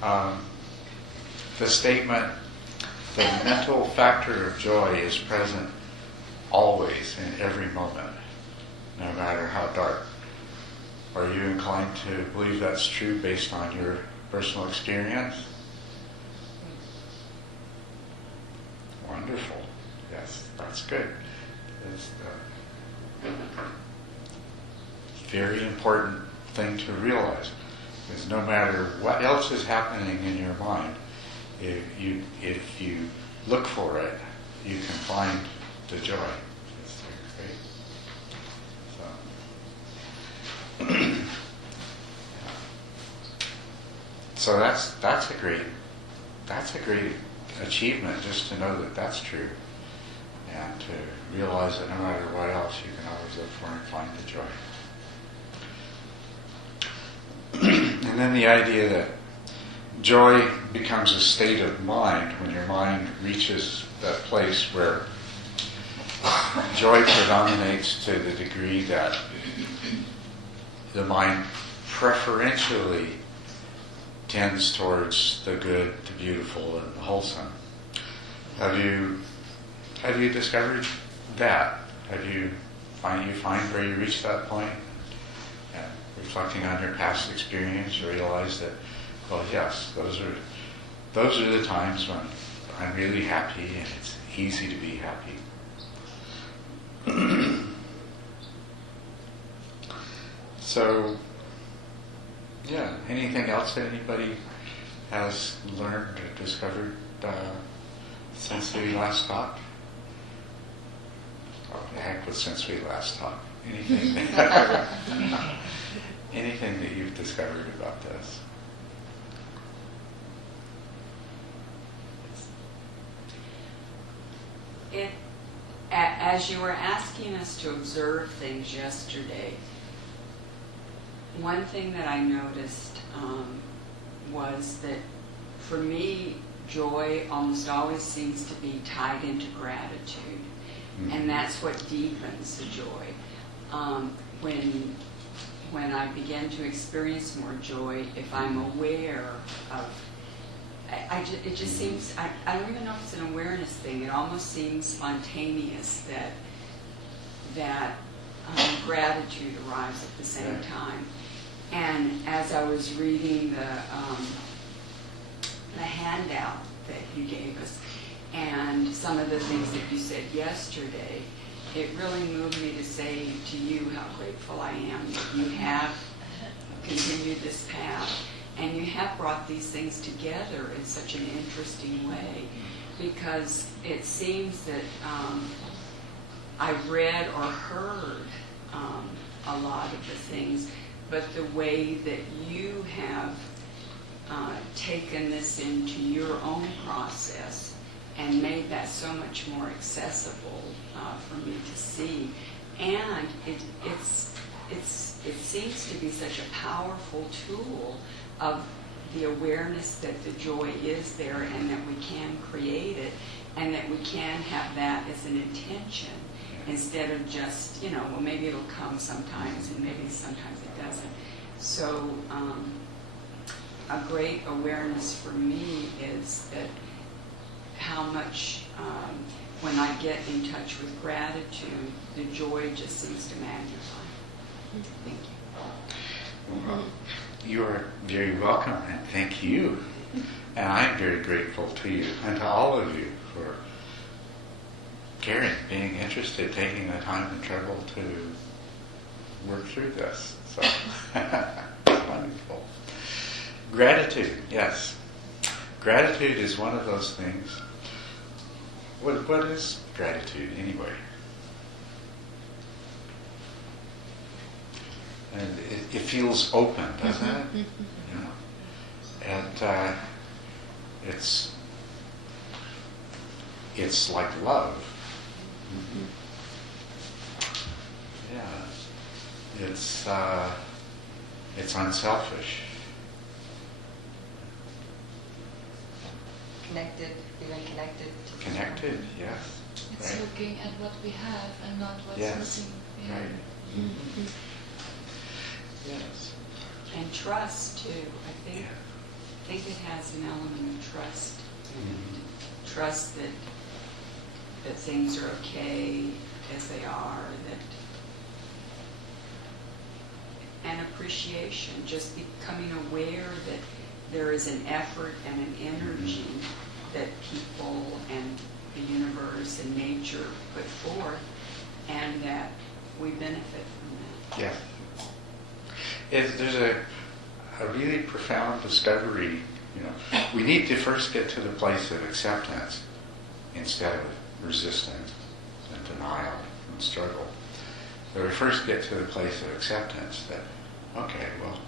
the statement, the mental factor of joy is present always in every moment, no matter how dark. Are you inclined to believe that's true based on your personal experience? Wonderful. Yes, that's good. It's a very important thing to realize. Because no matter what else is happening in your mind, if you look for it, you can find the joy. That's great. So that's a great achievement, just to know that that's true, and to realize that no matter what else, you can always look for and find the joy. And then the idea that joy becomes a state of mind when your mind reaches that place where joy predominates to the degree that the mind preferentially tends towards the good, the beautiful, and the wholesome. Have you discovered that? Have you find where you reach that point? And reflecting on your past experience, you realize that, well, yes, those are the times when I'm really happy and it's easy to be happy. So, yeah, anything else that anybody has learned or discovered since we last talked? Oh, the heck with since we last talked. Anything that you've discovered about this? As you were asking us to observe things yesterday, one thing that I noticed was that for me, joy almost always seems to be tied into gratitude. Mm-hmm. And that's what deepens the joy. When I begin to experience more joy, if I'm aware of, it just seems, I don't even know if it's an awareness thing, it almost seems spontaneous that gratitude arrives at the same time. And as I was reading the handout that you gave us, and some of the things that you said yesterday, it really moved me to say to you how grateful I am that you have continued this path, and you have brought these things together in such an interesting way, because it seems that I've read or heard a lot of the things, but the way that you have taken this into your own process and made that so much more accessible for me to see, and it seems to be such a powerful tool of the awareness that the joy is there and that we can create it, and that we can have that as an intention instead of just, well, maybe it'll come sometimes and maybe sometimes it doesn't. So a great awareness for me is that how much when I get in touch with gratitude, the joy just seems to magnify. Thank you. Well, you are very welcome, and thank you. And I'm very grateful to you and to all of you for caring, being interested, taking the time and trouble to work through this. So, it's wonderful. Gratitude, yes. Gratitude is one of those things. What is gratitude anyway? And it feels open, doesn't it? And it's like love. Yeah, it's unselfish. Connected, feeling connected. Connected, yes. It's right. looking at what we have and not what's missing. Yeah. Right. Yes. And trust too. I think think it has an element of trust. Trust that things are okay as they are, and appreciation, just becoming aware that there is an effort and an energy that people and the universe and nature put forth, and that we benefit from that. Yeah. There's a really profound discovery. We need to first get to the place of acceptance instead of resistance and denial and struggle. So we first get to the place of acceptance that, okay, well,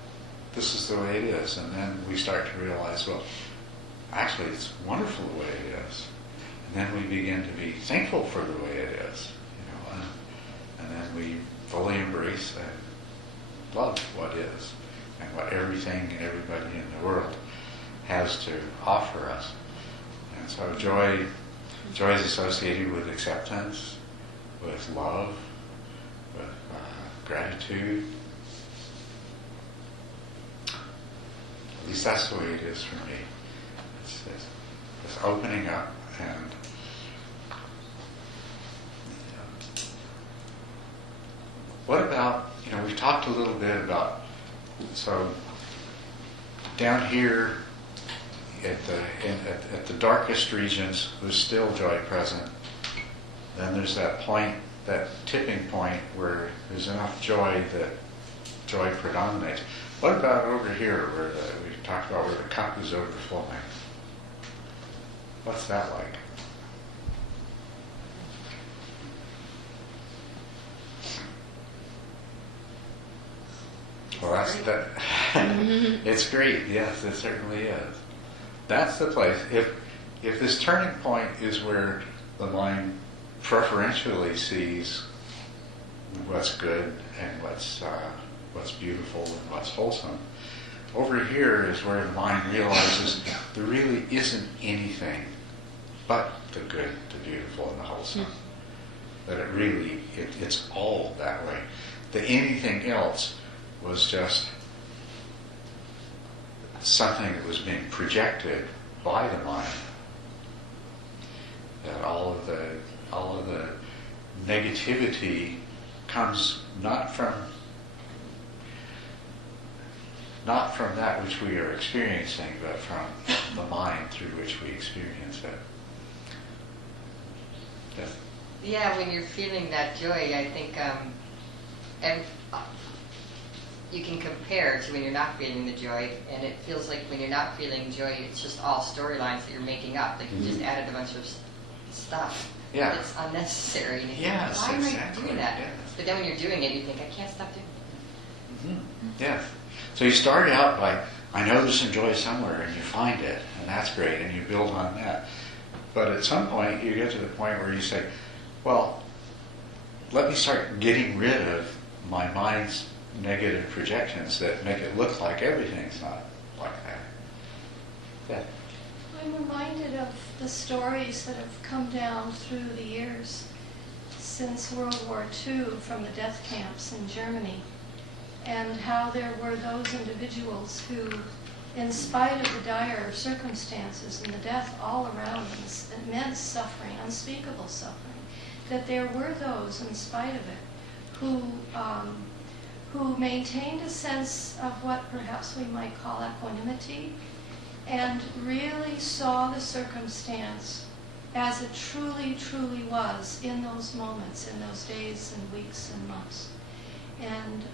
this is the way it is, and then we start to realize, well, actually it's wonderful the way it is. And then we begin to be thankful for the way it is, and then we fully embrace and love what is, and what everything and everybody in the world has to offer us. And so joy is associated with acceptance, with love, with gratitude. At least that's the way it is for me. It's this opening up and what about, we've talked a little bit about, so down here at the darkest regions, there's still joy present. Then there's that point, that tipping point where there's enough joy that joy predominates. What about over here where we talked about where the cup is overflowing? What's that like? Well, that's that. It's great. Yes, it certainly is. That's the place. If this turning point is where the mind preferentially sees what's good and what's beautiful and what's wholesome, over here is where the mind realizes there really isn't anything but the good, the beautiful, and the wholesome. That it's all that way. That anything else was just something that was being projected by the mind. That all of the negativity comes not from that which we are experiencing, but from the mind through which we experience it. Yeah, when you're feeling that joy, I think you can compare to when you're not feeling the joy, and it feels like when you're not feeling joy, it's just all storylines that you're making up. Like you just added a bunch of stuff that's unnecessary. And you think, why am I doing that? Yes. But then when you're doing it, you think, I can't stop doing it. Yes. So you start out by, I know there's some joy somewhere, and you find it, and that's great, and you build on that. But at some point, you get to the point where you say, well, let me start getting rid of my mind's negative projections that make it look like everything's not like that. Yeah. I'm reminded of the stories that have come down through the years since World War II from the death camps in Germany, and how there were those individuals who, in spite of the dire circumstances and the death all around them, immense suffering, unspeakable suffering, that there were those, in spite of it, who maintained a sense of what perhaps we might call equanimity, and really saw the circumstance as it truly, truly was in those moments, in those days and weeks and months. And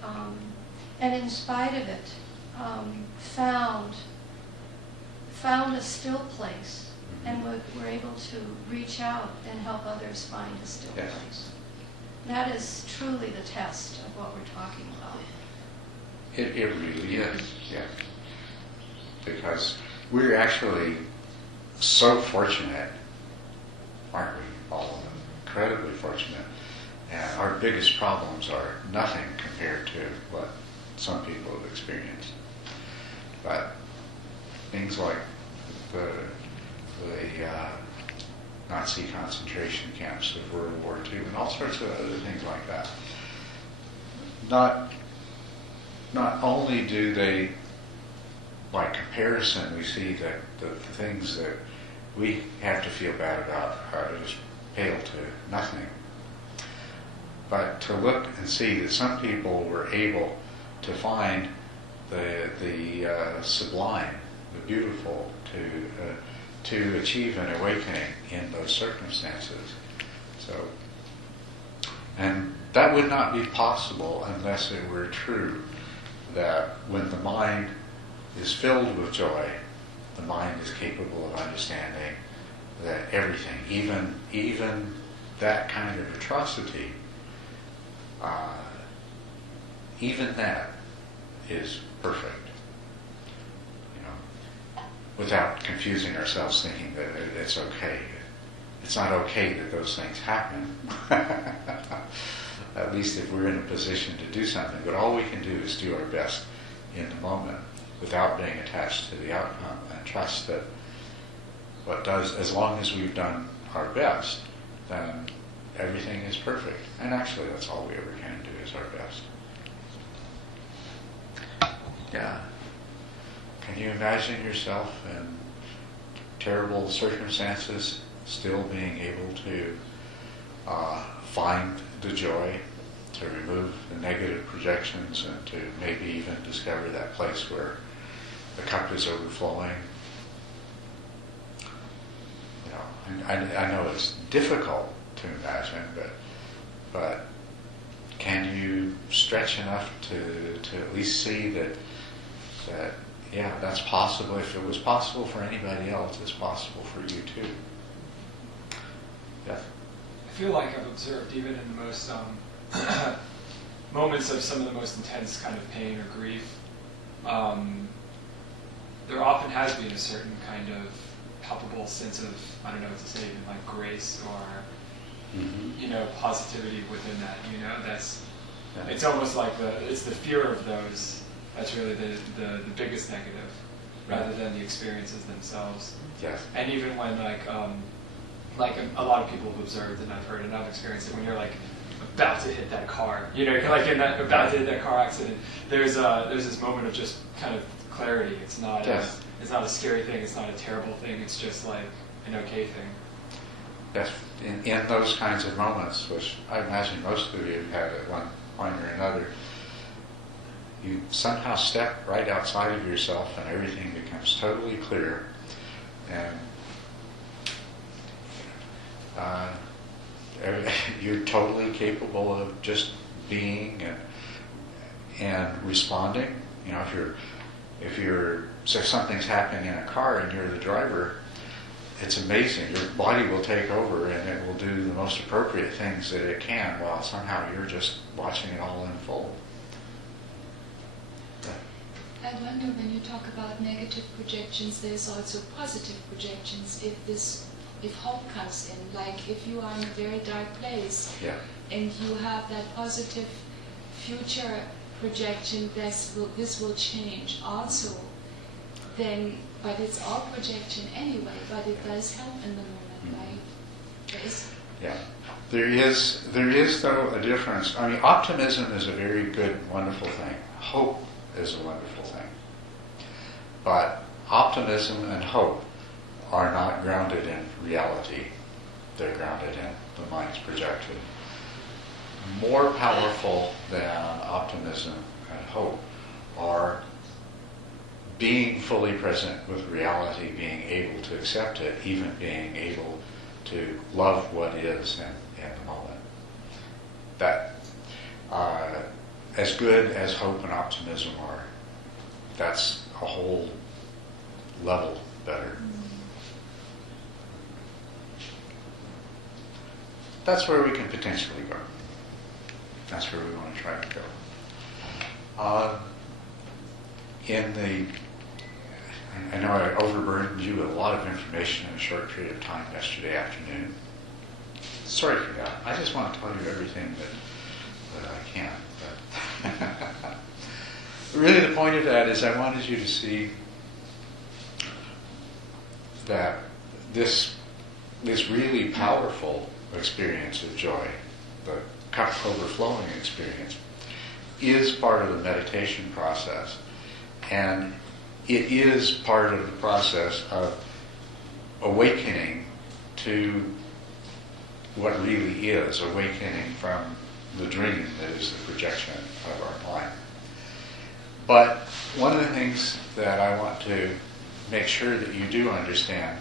in spite of it, found a still place, and were able to reach out and help others find a still place. That is truly the test of what we're talking about. It really is, yeah. Because we're actually so fortunate, aren't we? All of them, incredibly fortunate. And our biggest problems are nothing compared to what some people have experienced. But things like the Nazi concentration camps of World War II and all sorts of other things like that. Not only do they, by comparison, we see that the things that we have to feel bad about are just pale to nothing. But to look and see that some people were able to find the sublime, the beautiful, to achieve an awakening in those circumstances. So, and that would not be possible unless it were true that when the mind is filled with joy, the mind is capable of understanding that everything, even that kind of atrocity, even that is perfect. Without confusing ourselves thinking that it's okay. It's not okay that those things happen. At least if we're in a position to do something. But all we can do is do our best in the moment without being attached to the outcome, and trust that as long as we've done our best, then everything is perfect. And actually that's all we ever can do is our best. Yeah. Can you imagine yourself in terrible circumstances still being able to find the joy, to remove the negative projections, and to maybe even discover that place where the cup is overflowing? I know it's difficult to imagine, but can you stretch enough to at least see that yeah, that's possible. If it was possible for anybody else, it's possible for you too. Yeah. I feel like I've observed, even in the most moments of some of the most intense kind of pain or grief, there often has been a certain kind of palpable sense of, I don't know what to say, even like grace or, positivity within that. It's almost like it's the fear of those that's really the biggest negative, rather than the experiences themselves. Yes. And even when a lot of people have observed, and I've heard and I've experienced it, when you're like about to hit that car, you're like about to hit that car accident. There's this moment of just kind of clarity. It's not it's not a scary thing. It's not a terrible thing. It's just like an okay thing. Yes. In those kinds of moments, which I imagine most of you have had at one point or another, you somehow step right outside of yourself and everything becomes totally clear, and you're totally capable of just being and responding. If something's happening in a car and you're the driver, it's amazing. Your body will take over and it will do the most appropriate things that it can, while somehow you're just watching it all unfold. I wonder, when you talk about negative projections, there's also positive projections. If hope comes in, like if you are in a very dark place, and you have that positive future projection, this will change also. Then, but it's all projection anyway. But it does help in the moment, right? Yeah. There is though a difference. I mean, optimism is a very good, wonderful thing. Hope is a wonderful thing. But optimism and hope are not grounded in reality. They're grounded in the mind's projection. More powerful than optimism and hope are being fully present with reality, being able to accept it, even being able to love what is in the moment. That, as good as hope and optimism are, that's a whole level better. That's where we can potentially go. That's where we want to try to go. I know I overburdened you with a lot of information in a short period of time yesterday afternoon. Sorry for that. I just want to tell you everything that I can. But really the point of that is I wanted you to see that this really powerful experience of joy, the cup overflowing experience, is part of the meditation process. And it is part of the process of awakening to what really is, awakening from the dream that is the projection of our mind. But one of the things that I want to make sure that you do understand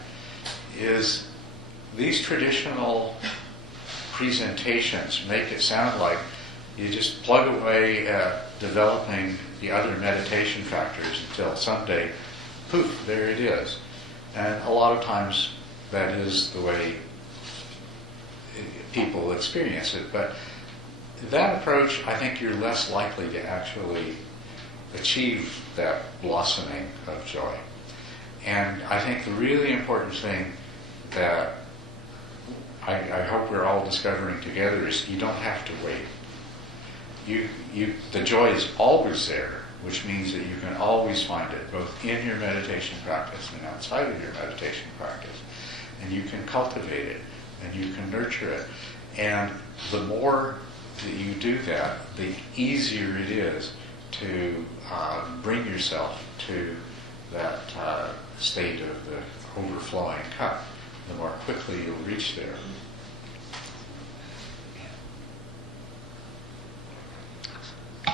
is these traditional presentations make it sound like you just plug away at developing the other meditation factors until someday, poof, there it is. And a lot of times that is the way people experience it. But that approach, I think you're less likely to actually achieve that blossoming of joy. And I think the really important thing that I hope we're all discovering together is you don't have to wait. The joy is always there, which means that you can always find it, both in your meditation practice and outside of your meditation practice. And you can cultivate it, and you can nurture it. And the more that you do that, the easier it is to bring yourself to that state of the overflowing cup. The more quickly you'll reach there.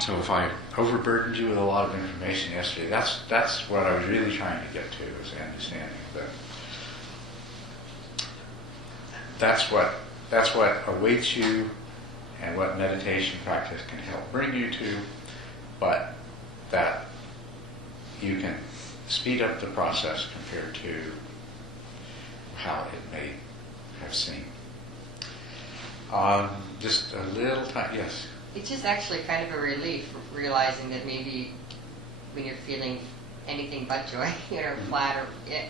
So if I overburdened you with a lot of information yesterday, that's what I was really trying to get to, is the understanding that that's what awaits you and what meditation practice can help bring you to, but that you can speed up the process compared to how it may have seemed. Just a little time, yes? It's just actually kind of a relief realizing that maybe when you're feeling anything but joy, flat or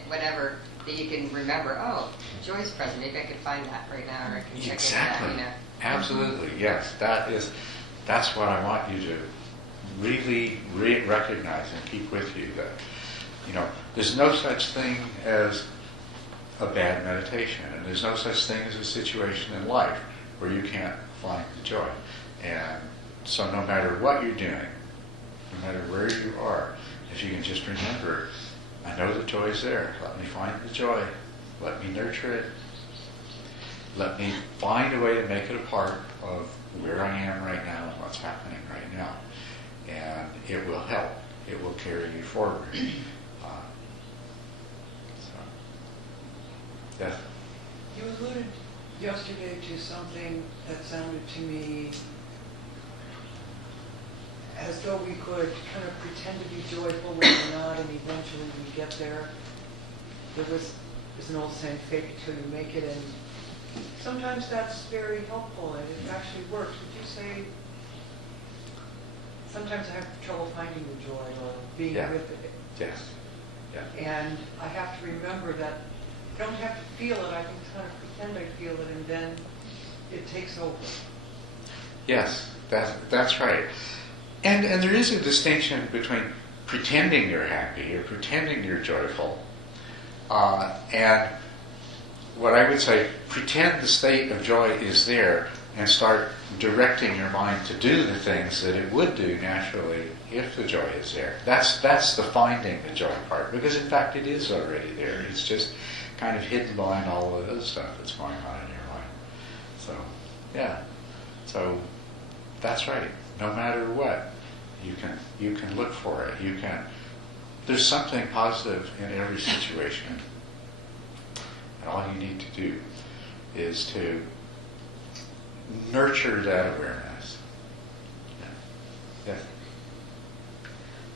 whatever, that you can remember, oh, joy's present. Maybe I can find that right now, or I can check exactly. It out. Absolutely, yes. That's what I want you to really recognize and keep with you. That there's no such thing as a bad meditation, and there's no such thing as a situation in life where you can't find the joy. And so no matter what you're doing, no matter where you are, if you can just remember, I know the joy is there. Let me find the joy. Let me nurture it. Let me find a way to make it a part of where I am right now and what's happening right now. And it will help. It will carry you forward. Yes? You alluded yesterday to something that sounded to me as though we could kind of pretend to be joyful when we're not, and eventually we get there. There's an old saying, fake it till you make it, and sometimes that's very helpful, and it actually works. Would you say, sometimes I have trouble finding the joy or being with it. Yes. Yeah. And I have to remember that I don't have to feel it, I can kind of pretend I feel it, and then it takes over. Yes, that's right. And there is a distinction between pretending you're happy or pretending you're joyful, and what I would say, pretend the state of joy is there and start directing your mind to do the things that it would do naturally if the joy is there. That's the finding the joy part, because in fact it is already there. It's just kind of hidden behind all of the other stuff that's going on in your mind. So, yeah. So, that's right. No matter what, you can look for it. There's something positive in every situation. And all you need to do is to nurture that awareness. Yeah.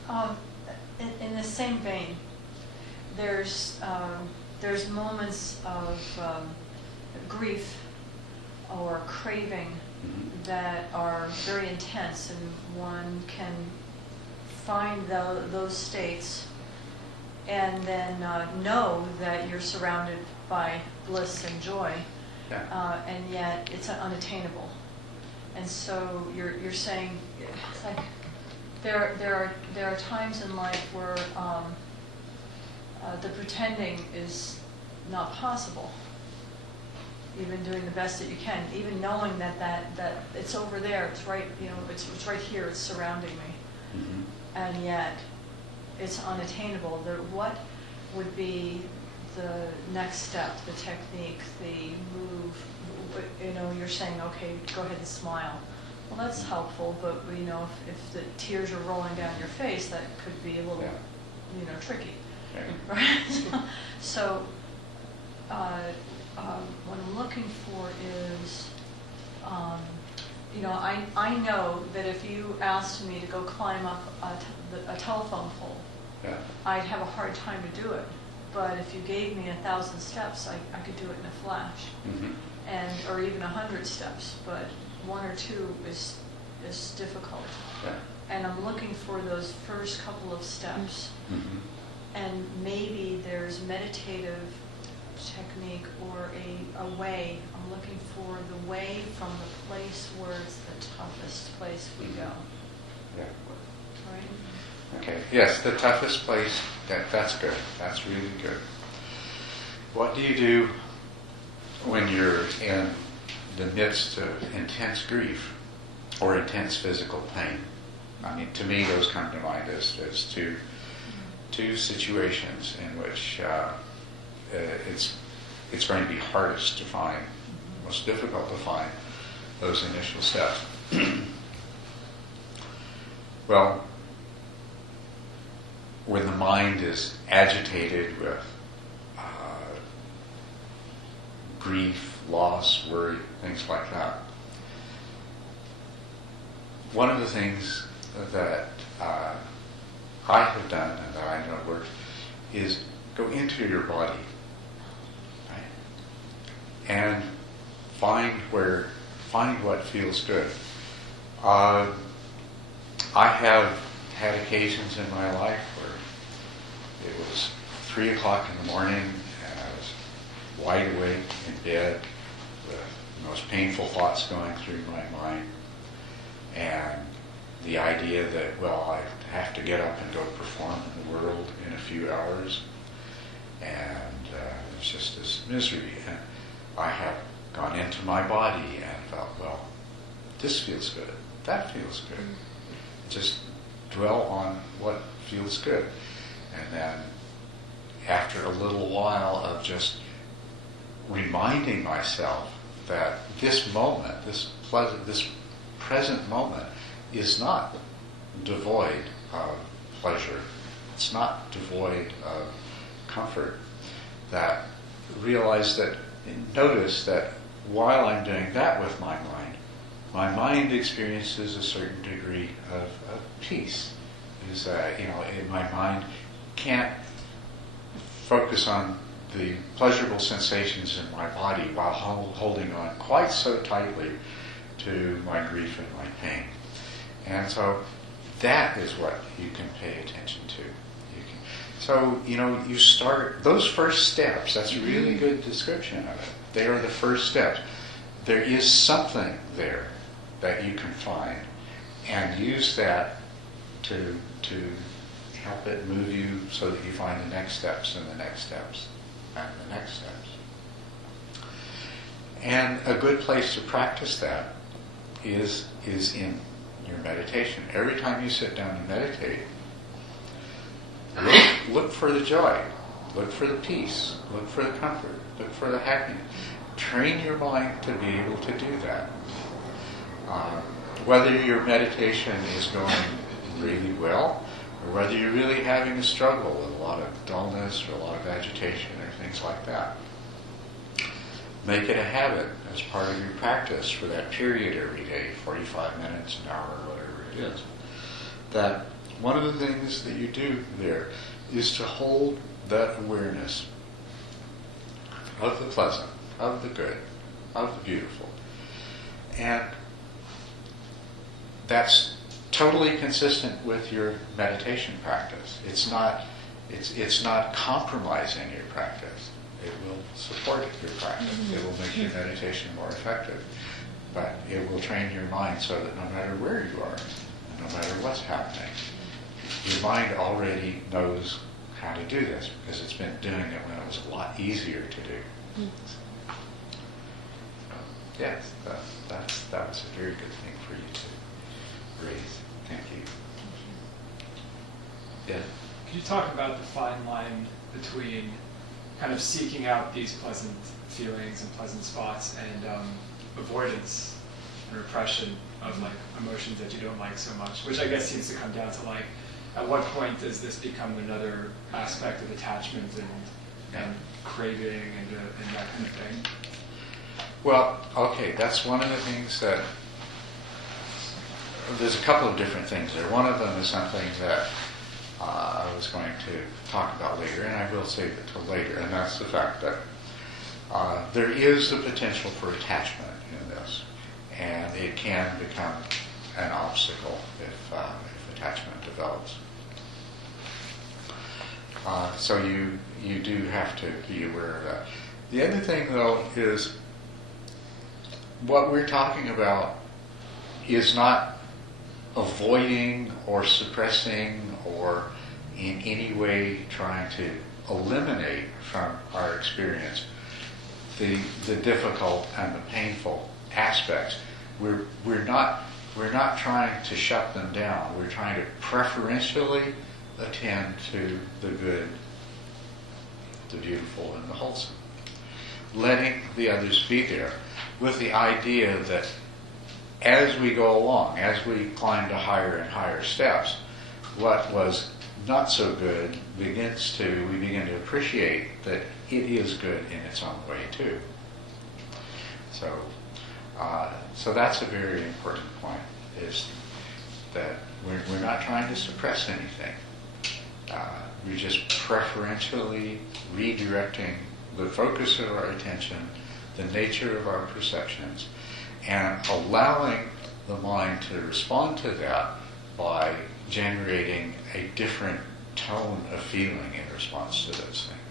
Yes. In the same vein, there's moments of grief or craving that are very intense, and one can find those states and then know that you're surrounded by bliss and joy, and yet it's unattainable. And so you're saying, it's like there are times in life where the pretending is not possible. Even doing the best that you can, even knowing that it's over there, it's right, it's right here, it's surrounding me, and yet it's unattainable, what would be the next step, the technique, the move? You're saying, okay, go ahead and smile. Well, that's helpful, but if the tears are rolling down your face, that could be a little, tricky, right? So, what I'm looking for is, I know that if you asked me to go climb up a telephone pole, I'd have a hard time to do it. But if you gave me 1,000 steps, I could do it in a flash, or even 100 steps. But 1 or 2 is difficult. And I'm looking for those first couple of steps. And maybe there's meditative technique or a way. I'm looking for the way from the place where it's the toughest place we go. Right? Okay. Yes, the toughest place. That's good. That's really good. What do you do when you're in the midst of intense grief or intense physical pain? I mean, to me, those come to mind as two situations in which it's going to be hardest to find, most difficult to find those initial steps. Well, when the mind is agitated with grief, loss, worry, things like that, one of the things that I have done and that I know works is go into your body, right? And find what feels good. I have had occasions in my life where it was 3 o'clock in the morning and I was wide awake in bed with the most painful thoughts going through my mind, and the idea that, well, I have to get up and go perform in the world in a few hours, and it's just this misery. And I have gone into my body and felt, well, this feels good, that feels good. Just dwell on what feels good. And then after a little while of just reminding myself that this moment, this present moment, is not devoid of pleasure. It's not devoid of comfort. That notice that while I'm doing that with my mind experiences a certain degree of peace. My mind can't focus on the pleasurable sensations in my body while holding on quite so tightly to my grief and my pain. And so that is what you can pay attention to. You start those first steps. That's a really good description of it. They are the first steps. There is something there that you can find, and use that to help it move you so that you find the next steps and the next steps and the next steps. And a good place to practice that is in your meditation. Every time you sit down and meditate, look for the joy, look for the peace, look for the comfort, look for the happiness. Train your mind to be able to do that. Whether your meditation is going really well, or whether you're really having a struggle with a lot of dullness or a lot of agitation or things like that. Make it a habit as part of your practice for that period every day, 45 minutes, an hour, whatever it is. That one of the things that you do there is to hold that awareness of the pleasant, of the good, of the beautiful. And that's totally consistent with your meditation practice. It's not compromising your practice. It will support your practice. It will make your meditation more effective. But it will train your mind so that no matter where you are, no matter what's happening, your mind already knows how to do this because it's been doing it when it was a lot easier to do. Yes, that was a very good thing for you to raise. Thank you. Yeah. talk about the fine line between kind of seeking out these pleasant feelings and pleasant spots and avoidance and repression of like emotions that you don't like so much, which I guess seems to come down to like, at what point does this become another aspect of attachment and craving and that kind of thing? Well, okay, that's one of the things that, there's a couple of different things there. One of them is something that I was going to talk about later, and I will save it till later, and that's the fact that there is the potential for attachment in this, and it can become an obstacle if attachment develops. So you do have to be aware of that. The other thing, though, is what we're talking about is not avoiding or suppressing or in any way trying to eliminate from our experience the difficult and the painful aspects. We're not trying to shut them down. We're trying to preferentially attend to the good, the beautiful, and the wholesome. Letting the others be there with the idea that as we go along, as we climb to higher and higher steps, what was not so good we begin to appreciate that it is good in its own way too. So that's a very important point, is that we're not trying to suppress anything. We're just preferentially redirecting the focus of our attention, the nature of our perceptions, and allowing the mind to respond to that by generating a different tone of feeling in response to those things.